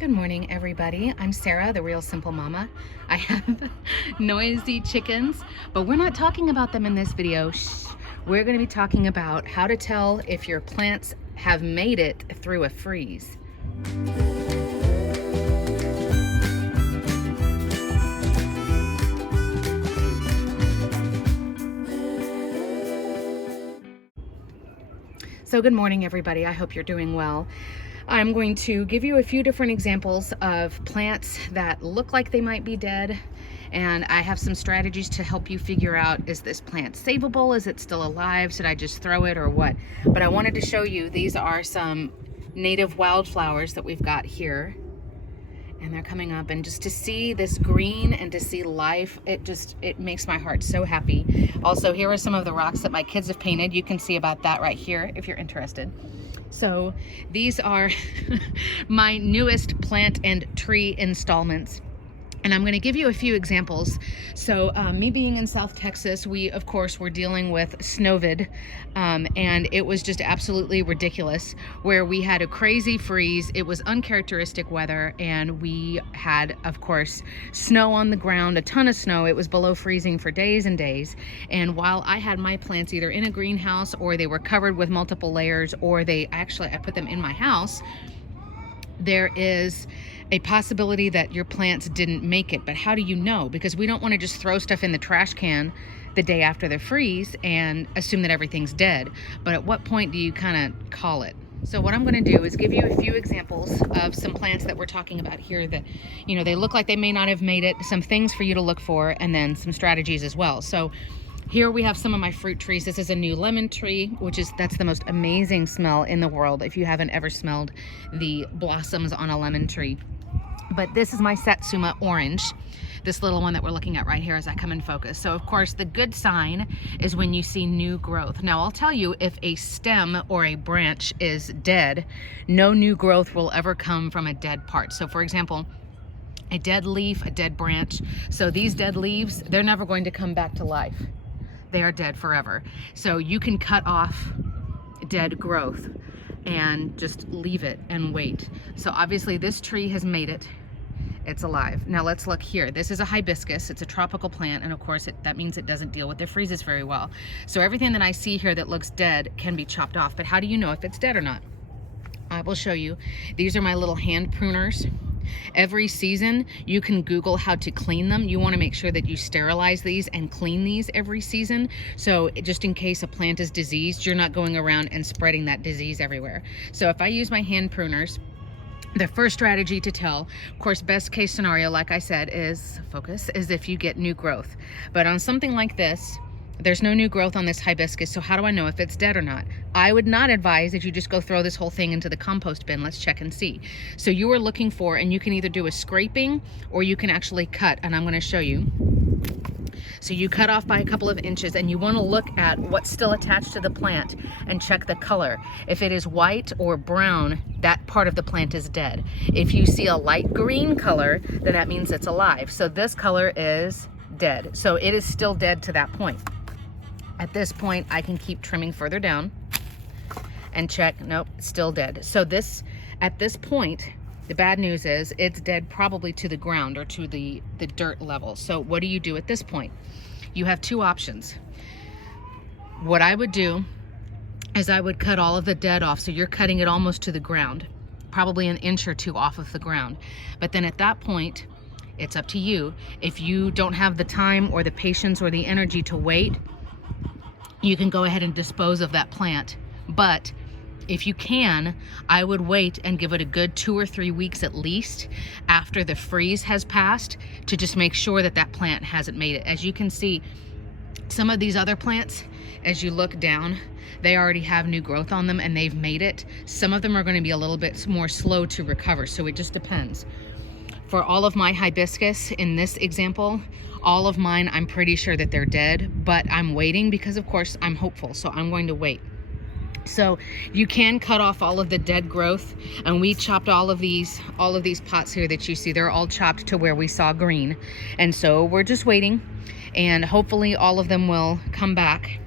Good morning, everybody. I'm Sarah, the Real Simple Mama. I have noisy chickens, but we're not talking about them in this video. Shh. We're going to be talking about how to tell if your plants have made it through a freeze. So good morning, everybody. I hope you're doing well. I'm going to give you a few different examples of plants that look like they might be dead, and I have some strategies to help you figure out, is this plant savable? Is it still alive? Should I just throw it or what? But I wanted to show you, these are some native wildflowers that we've got here, and they're coming up, and just to see this green and to see life, it makes my heart so happy. Also, here are some of the rocks that my kids have painted. You can see about that right here if you're interested. So these are my newest plant and tree installments, and I'm going to give you a few examples. So me being in South Texas, we of course were dealing with snowvid, and it was just absolutely ridiculous, where we had a crazy freeze. It was uncharacteristic weather, and we had, of course, snow on the ground, a ton of snow. It was below freezing for days and days. And while I had my plants either in a greenhouse, or they were covered with multiple layers, or I put them in my house, there is a possibility that your plants didn't make it. But how do you know? Because we don't want to just throw stuff in the trash can the day after the freeze and assume that everything's dead. But at what point do you kind of call it? So what I'm going to do is give you a few examples of some plants that we're talking about here that, they look like they may not have made it, some things for you to look for, and then some strategies as well. So here we have some of my fruit trees. This is a new lemon tree, that's the most amazing smell in the world if you haven't ever smelled the blossoms on a lemon tree. But this is my Satsuma orange, this little one that we're looking at right here as I come in focus. So of course the good sign is when you see new growth. Now I'll tell you, if a stem or a branch is dead, no new growth will ever come from a dead part. So for example, a dead leaf, a dead branch. So these dead leaves, they're never going to come back to life. They are dead forever. So you can cut off dead growth and just leave it and wait. So obviously this tree has made it. It's alive. Now let's look here. This is a hibiscus. It's a tropical plant, and of course that means it doesn't deal with the freezes very well. So everything that I see here that looks dead can be chopped off. But how do you know if it's dead or not? I will show you. These are my little hand pruners. Every season you can Google how to clean them. You want to make sure that you sterilize these and clean these every season. So just in case a plant is diseased, you're not going around and spreading that disease everywhere. So if I use my hand pruners, the first strategy to tell, of course, best case scenario, like I said, is if you get new growth. But on something like this, there's no new growth on this hibiscus, so how do I know if it's dead or not? I would not advise that you just go throw this whole thing into the compost bin. Let's check and see. So you are looking for, and you can either do a scraping or you can actually cut, and I'm going to show you. So you cut off by a couple of inches, and you want to look at what's still attached to the plant and check the color. If it is white or brown, that part of the plant is dead. If you see a light green color, then that means it's alive. So this color is dead. So it is still dead to that point. At this point, I can keep trimming further down and check. Nope, still dead. So at this point, the bad news is it's dead probably to the ground or to the dirt level. So what do you do at this point? You have two options. What I would do is I would cut all of the dead off. So you're cutting it almost to the ground, probably an inch or two off of the ground. But then at that point, it's up to you. If you don't have the time or the patience or the energy to wait, you can go ahead and dispose of that plant. But if you can, I would wait and give it a good 2 or 3 weeks at least after the freeze has passed to just make sure that that plant hasn't made it. As you can see, some of these other plants, as you look down, they already have new growth on them and they've made it. Some of them are going to be a little bit more slow to recover, so it just depends. For all of my hibiscus in this example, all of mine, I'm pretty sure that they're dead, but I'm waiting because of course I'm hopeful, so I'm going to wait. So you can cut off all of the dead growth, and we chopped all of these pots here that you see. They're all chopped to where we saw green, and so we're just waiting, and hopefully all of them will come back.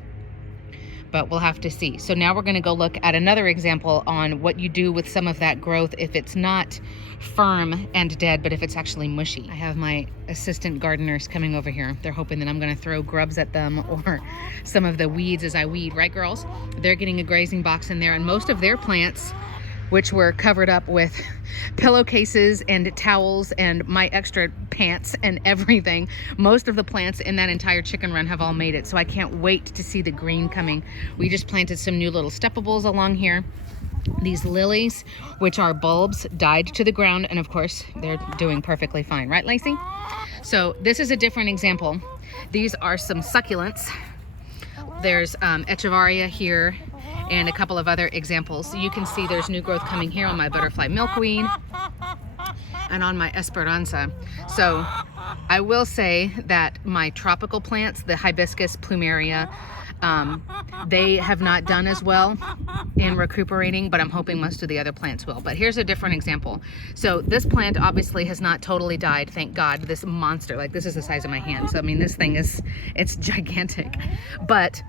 but we'll have to see. So now we're going to go look at another example on what you do with some of that growth if it's not firm and dead, but if it's actually mushy. I have my assistant gardeners coming over here. They're hoping that I'm going to throw grubs at them or some of the weeds as I weed, right girls? They're getting a grazing box in there, and most of their plants, which were covered up with pillowcases and towels and my extra pants and everything. Most of the plants in that entire chicken run have all made it, so I can't wait to see the green coming. We just planted some new little steppables along here. These lilies, which are bulbs, died to the ground, and of course they're doing perfectly fine, right Lacey? So this is a different example. These are some succulents. There's echeveria here and a couple of other examples. You can see there's new growth coming here on my butterfly milkweed and on my esperanza. So I will say that my tropical plants, the hibiscus, plumeria, they have not done as well in recuperating, but I'm hoping most of the other plants will. But here's a different example. So this plant obviously has not totally died, thank God. This monster, like this is the size of my hand. So I mean, this thing it's gigantic. But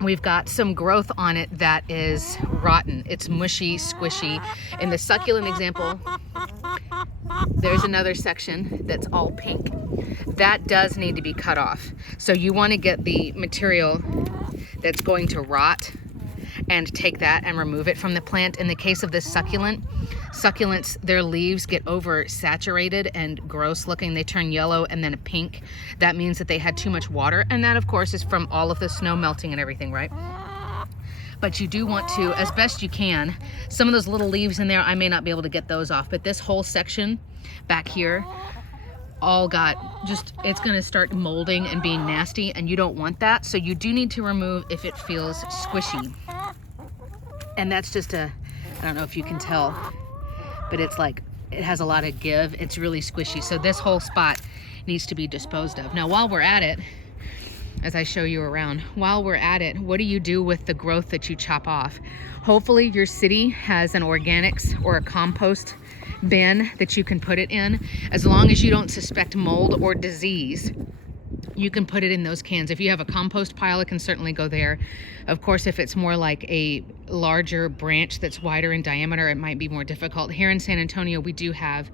we've got some growth on it that is rotten. It's mushy, squishy. In the succulent example, there's another section that's all pink. That does need to be cut off. So you want to get the material that's going to rot and take that and remove it from the plant. In the case of this succulents, their leaves get oversaturated and gross looking. They turn yellow and then a pink. That means that they had too much water, and that of course is from all of the snow melting and everything, right? But you do want to, as best you can, some of those little leaves in there, I may not be able to get those off, but this whole section back here all got it's going to start molding and being nasty, and you don't want that. So you do need to remove if it feels squishy. And that's just I don't know if you can tell, but it's like, it has a lot of give. It's really squishy. So this whole spot needs to be disposed of. Now, while we're at it, as I show you around, while we're at it, what do you do with the growth that you chop off? Hopefully your city has an organics or a compost bin that you can put it in. As long as you don't suspect mold or disease, you can put it in those cans. If you have a compost pile, it can certainly go there. Of course, if it's more like a larger branch that's wider in diameter, it might be more difficult. Here in San Antonio, we do have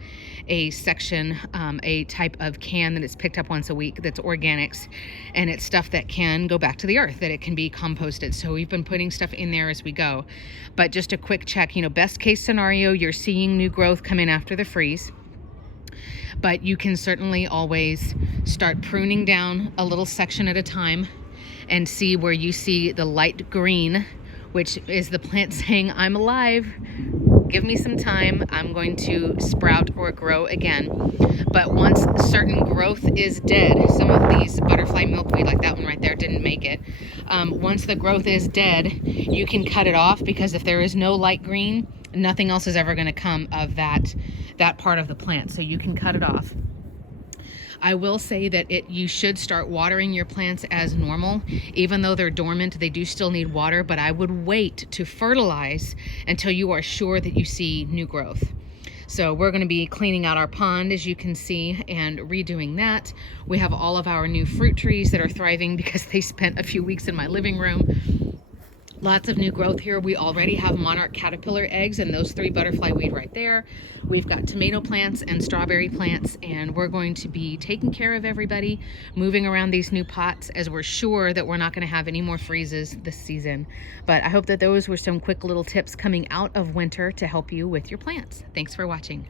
a section, a type of can that is picked up once a week that's organics, and it's stuff that can go back to the earth, that it can be composted. So we've been putting stuff in there as we go. But just a quick check, you know, best case scenario, you're seeing new growth come in after the freeze. But you can certainly always start pruning down a little section at a time and see where you see the light green, which is the plant saying, I'm alive, give me some time, I'm going to sprout or grow again. But once certain growth is dead, some of these butterfly milkweed, like that one right there, didn't make it. Once the growth is dead, you can cut it off, because if there is no light green, nothing else is ever going to come of that part of the plant. So you can cut it off. I will say that you should start watering your plants as normal. Even though they're dormant, they do still need water, but I would wait to fertilize until you are sure that you see new growth. So we're going to be cleaning out our pond, as you can see, and redoing that. We have all of our new fruit trees that are thriving because they spent a few weeks in my living room. Lots of new growth here. We already have monarch caterpillar eggs and those 3 butterfly weed right there. We've got tomato plants and strawberry plants, and we're going to be taking care of everybody, moving around these new pots as we're sure that we're not going to have any more freezes this season. But I hope that those were some quick little tips coming out of winter to help you with your plants. Thanks for watching.